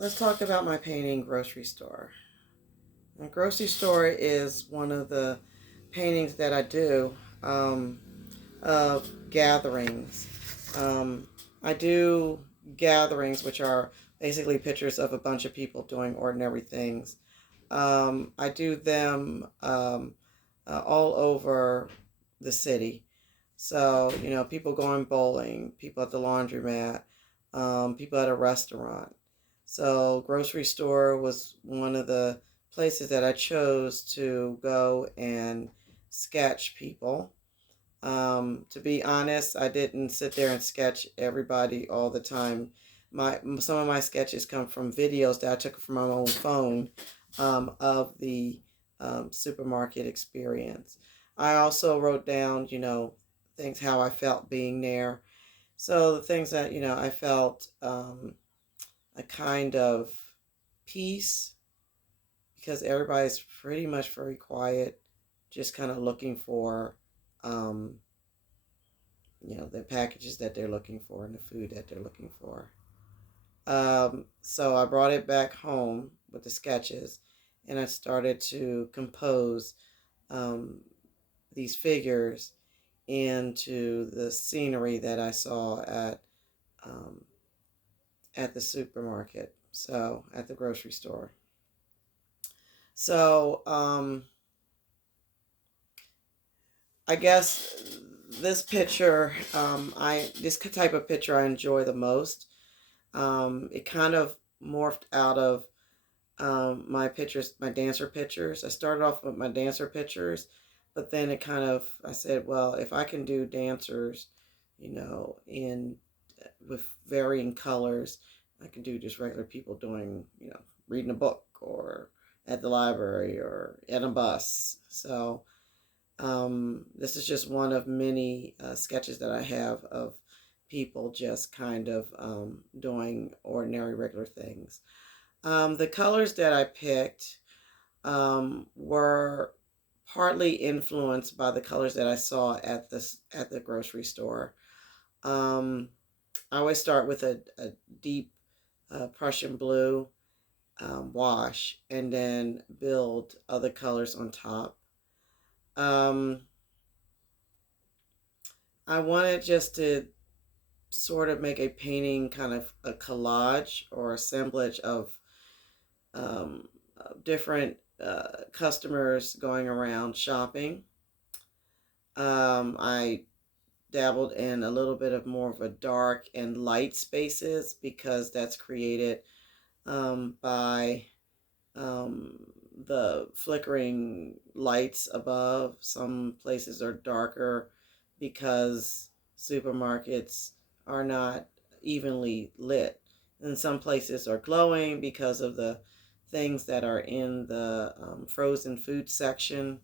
Let's talk about my painting grocery store. A grocery store is one of the paintings that I do um, of gatherings. Um, I do gatherings, which are basically pictures of a bunch of people doing ordinary things. I do them all over the city. So, people going bowling, people at the laundromat, people at a restaurant. So, grocery store was one of the places that I chose to go and sketch people. To be honest, I didn't sit there and sketch everybody all the time. Some of my sketches come from videos that I took from my own phone of the supermarket experience. I also wrote down, things how I felt being there. So the things that I felt a kind of peace because everybody's pretty much very quiet, just kind of looking for um, the packages that they're looking for and the food that they're looking for. So I brought it back home with the sketches, and I started to compose um, these figures into the scenery that I saw um, at the supermarket, so at the grocery store. So I guess this picture, this type of picture I enjoy the most. It kind of morphed out of my pictures, my dancer pictures. I started off with my dancer pictures, but then I said, well, if I can do dancers, in with varying colors, I can do just regular people doing, reading a book or at the library or in a bus. So this is just one of many sketches that I have of people just kind of doing ordinary, regular things. The colors that I picked were partly influenced by the colors that I saw at the grocery store. Um, I always start with a deep Prussian blue wash and then build other colors on top. Um, I wanted just to sort of make a painting kind of a collage or assemblage of different customers going around shopping. I dabbled in a little bit of more of a dark and light spaces because that's created by um, the flickering lights above. Some places are darker because supermarkets are not evenly lit. And some places are glowing because of the things that are in the frozen food section.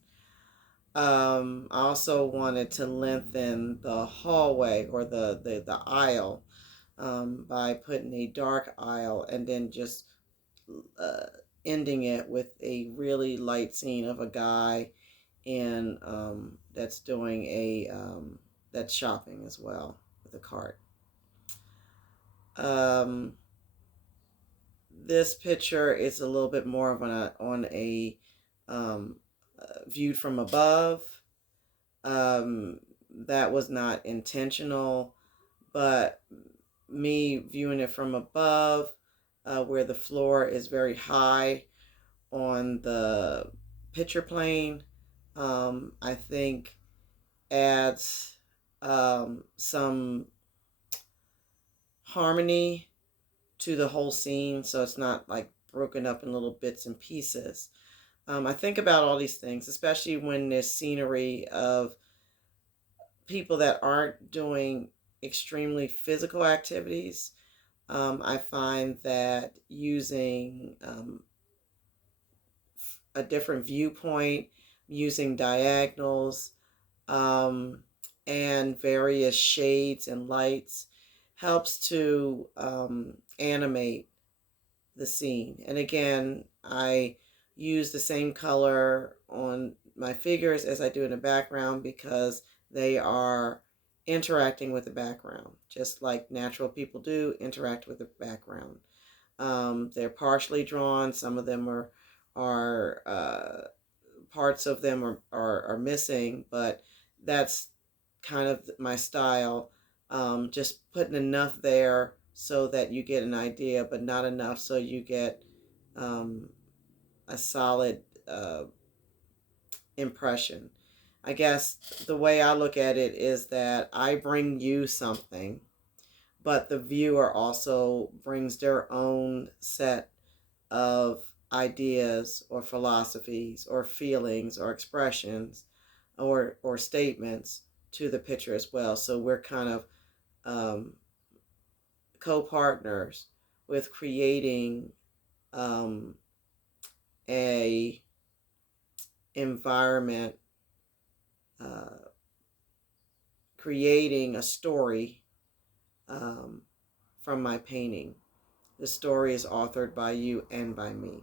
I also wanted to lengthen the hallway or the aisle by putting a dark aisle and then just uh, ending it with a really light scene of a guy and that's doing that's shopping as well with a cart. Um, this picture is a little bit more of on a um, viewed from above. Um, that was not intentional, but me viewing it from above, where the floor is very high on the picture plane, I think adds some harmony to the whole scene so it's not like broken up in little bits and pieces. I think about all these things, especially when there's scenery of people that aren't doing extremely physical activities. I find that using a different viewpoint, using diagonals, um, and various shades and lights helps to animate the scene. And again, I use the same color on my figures as I do in the background because they are interacting with the background, just like natural people do interact with the background. They're partially drawn. Some of them are parts of them are missing, but that's kind of my style. Just putting enough there so that you get an idea, but not enough so you get um, a solid impression. I guess the way I look at it is that I bring you something, but the viewer also brings their own set of ideas or philosophies or feelings or expressions or statements to the picture as well. So we're kind of um, co-partners with creating um, a environment, uh, creating a story um, from my painting. The story is authored by you and by me.